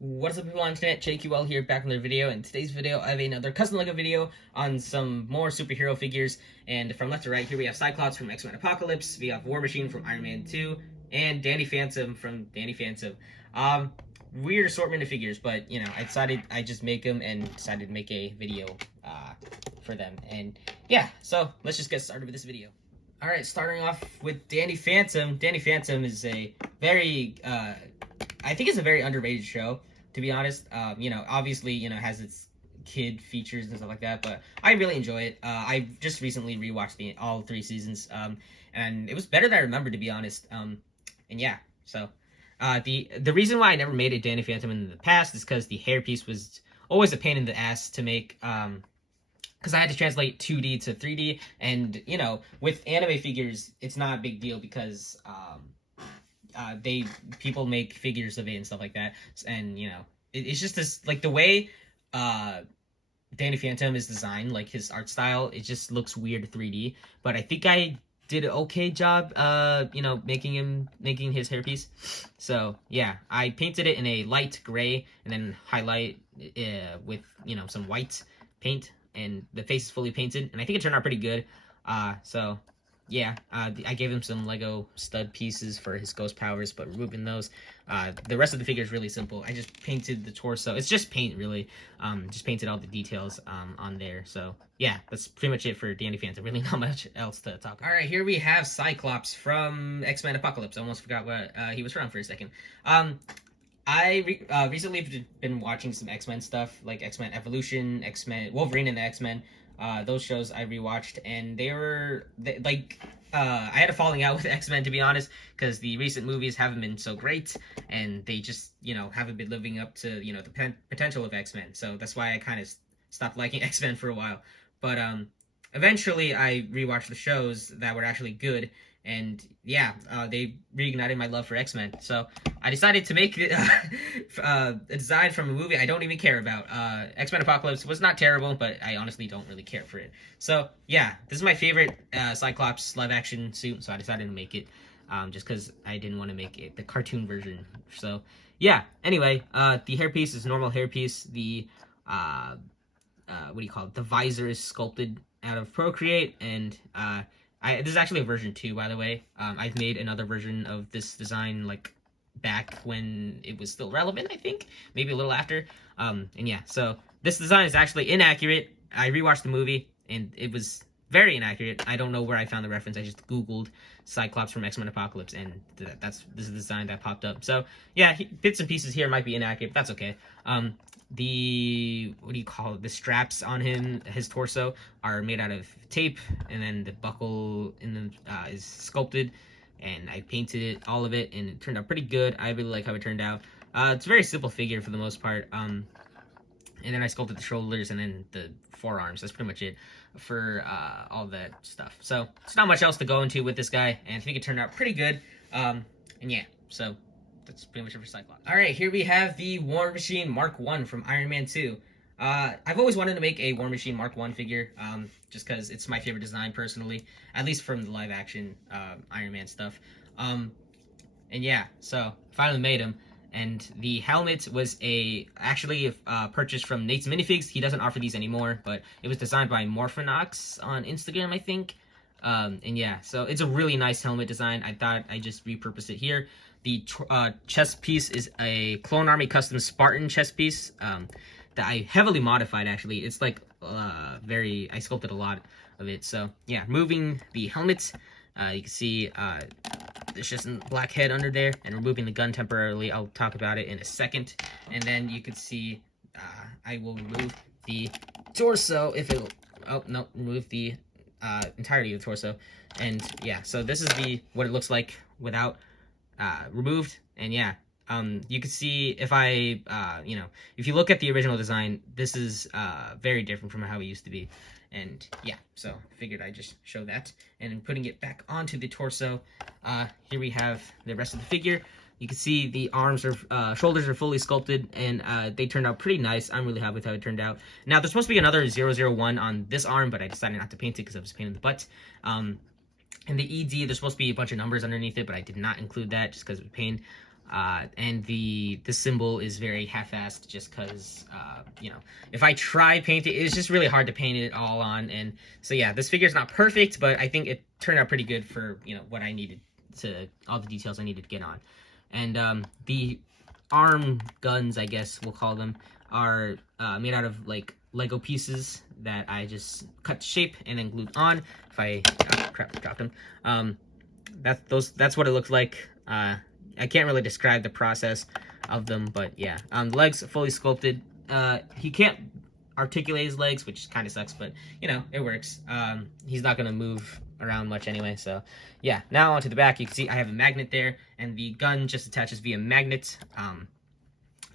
What is up, people on the internet? JQL here, back with another video. In today's video, I have another custom LEGO video on some more superhero figures. And from left to right, here we have Cyclops from X-Men Apocalypse, we have War Machine from Iron Man 2, and Danny Phantom from Danny Phantom. Weird assortment of figures, but, you know, I decided I'd just make them and decided to make a video for them. And, yeah, so let's just get started with this video. Alright, starting off with Danny Phantom. Danny Phantom is a very, I think it's a very underrated show, to be honest. You know, obviously, you know, it has its kid features and stuff like that, but I really enjoy it. I just recently rewatched all 3 seasons, and it was better than I remember, to be honest. And yeah, so, the reason why I never made a Danny Phantom in the past is because the hairpiece was always a pain in the ass to make, because I had to translate 2D to 3D, and, you know, with anime figures, it's not a big deal because, people make figures of it and stuff like that, and, you know, it's just this, like, the way, Danny Phantom is designed, like, his art style, it just looks weird 3D, but I think I did an okay job, you know, making his hairpiece. So, yeah, I painted it in a light gray, and then highlight, with, you know, some white paint, and the face is fully painted, and I think it turned out pretty good. So yeah, I gave him some Lego stud pieces for his ghost powers, but removing those. The rest of the figure is really simple. I just painted the torso. It's just paint, really. Just painted all the details on there. So yeah, that's pretty much it for Danny Phantom. Really not much else to talk about. All right, here we have Cyclops from X-Men Apocalypse. I almost forgot what he was from for a second. I recently been watching some X-Men stuff, like X-Men Evolution, X-Men Wolverine and the X-Men. Those shows I rewatched, and I had a falling out with X-Men, to be honest, because the recent movies haven't been so great, and they just, you know, haven't been living up to, you know, the potential of X-Men. So that's why I kind of stopped liking X-Men for a while. But eventually I rewatched the shows that were actually good, and yeah, they reignited my love for X-Men. So I decided to make a design from a movie I don't even care about. X-Men Apocalypse was not terrible, but I honestly don't really care for it. So yeah, this is my favorite Cyclops live-action suit, so I decided to make it, just because I didn't want to make it the cartoon version. So yeah, anyway, the hairpiece is normal hairpiece. The what do you call it? The visor is sculpted out of Procreate, and this is actually a version 2, by the way. I've made another version of this design, like, back when it was still relevant, I think. Maybe a little after. And yeah, so this design is actually inaccurate. I rewatched the movie, and it was very inaccurate. I don't know where I found the reference. I just Googled Cyclops from X-Men Apocalypse, and this is the design that popped up. So, yeah, bits and pieces here might be inaccurate, but that's okay. The what do you call it? The straps on his torso are made out of tape, and then the buckle is sculpted, and I painted it, all of it, and it turned out pretty good. I really like how it turned out. It's a very simple figure for the most part. And then I sculpted the shoulders and then the forearms. That's pretty much it for all that stuff. So it's not much else to go into with this guy, and I think it turned out pretty good. And yeah, so that's pretty much it for Cyclops. Alright, here we have the War Machine Mark 1 from Iron Man 2. I've always wanted to make a War Machine Mark 1 figure, just because it's my favorite design, personally. At least from the live-action Iron Man stuff. And yeah, so finally made him. And the helmet was actually purchased from Nate's Minifigs. He doesn't offer these anymore, but it was designed by Morphinox on Instagram, I think. And yeah, so it's a really nice helmet design. I thought I'd just repurpose it here. The chest piece is a Clone Army Custom Spartan chest piece that I heavily modified, actually. It's like I sculpted a lot of it. So yeah, moving the helmet, you can see there's just a black head under there, and removing the gun temporarily. I'll talk about it in a second. And then you can see I will remove the torso if it'll, oh no, remove the entirety of the torso. And yeah, so this is what it looks like without removed. And yeah, you can see if I you know, if you look at the original design, this is very different from how it used to be. And yeah, so figured I'd just show that. And then putting it back onto the torso, here we have the rest of the figure. You can see the arms are, shoulders are fully sculpted, and they turned out pretty nice. I'm really happy with how it turned out. Now, there's supposed to be another 001 on this arm, but I decided not to paint it because it was a pain in the butt. And the ED, there's supposed to be a bunch of numbers underneath it, but I did not include that just because it was a pain. And the symbol is very half-assed just because, you know, if I try painting, it's just really hard to paint it all on. And so, yeah, this figure's not perfect, but I think it turned out pretty good for, you know, what I needed all the details I needed to get on. And the arm guns, I guess we'll call them, are made out of, like, Lego pieces that I just cut to shape and then glued on. If I, oh, crap, dropped them. That's what it looked like. I can't really describe the process of them, but yeah. The legs fully sculpted. He can't articulate his legs, which kind of sucks, but you know, it works. He's not gonna move around much anyway, so yeah. Now onto the back, you can see I have a magnet there, and the gun just attaches via magnet.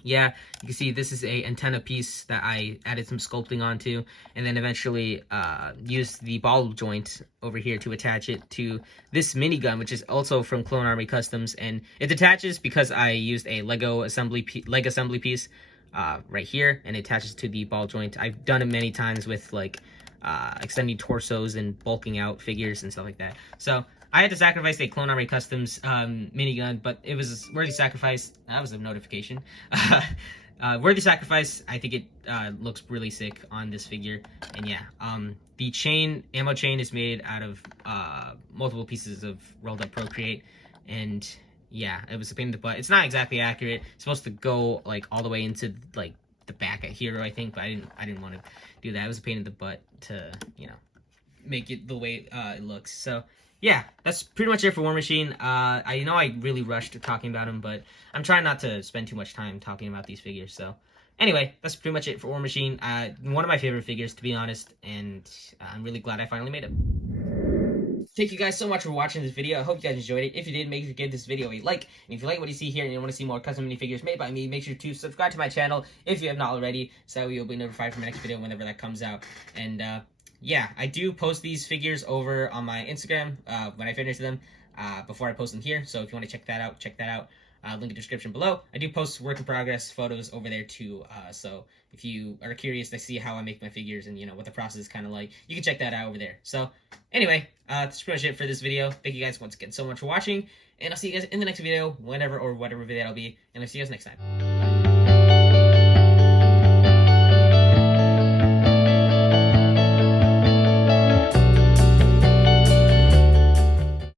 Yeah, you can see this is a antenna piece that I added some sculpting onto, and then eventually used the ball joint over here to attach it to this minigun, which is also from Clone Army Customs, and it attaches because I used a leg assembly piece right here, and it attaches to the ball joint. I've done it many times with like extending torsos and bulking out figures and stuff like that. So I had to sacrifice a Clone Army Customs minigun, but it was worthy sacrifice. That was a notification. Worthy sacrifice. I think it looks really sick on this figure. And yeah, the ammo chain is made out of multiple pieces of rolled up procreate. And yeah, it was a pain in the butt. It's not exactly accurate. It's supposed to go like all the way into like the back at here, I think, but I didn't want to do that. It was a pain in the butt to, you know, make it the way it looks. So yeah, that's pretty much it for War Machine. I know I really rushed talking about him, but I'm trying not to spend too much time talking about these figures. So anyway, that's pretty much it for War Machine. One of my favorite figures, to be honest, and I'm really glad I finally made him. Thank you guys so much for watching this video. I hope you guys enjoyed it. If you did, make sure to give this video a like. And if you like what you see here and you want to see more custom minifigures made by me, make sure to subscribe to my channel if you have not already, so you'll be notified for my next video whenever that comes out. And yeah, I do post these figures over on my Instagram when I finish them before I post them here. So if you want to check that out, link in the description below. I do post work in progress photos over there too. So if you are curious to see how I make my figures and, you know, what the process is kind of like, you can check that out over there. So anyway, that's pretty much it for this video. Thank you guys once again so much for watching, and I'll see you guys in the next video, whenever or whatever video that'll be, and I'll see you guys next time.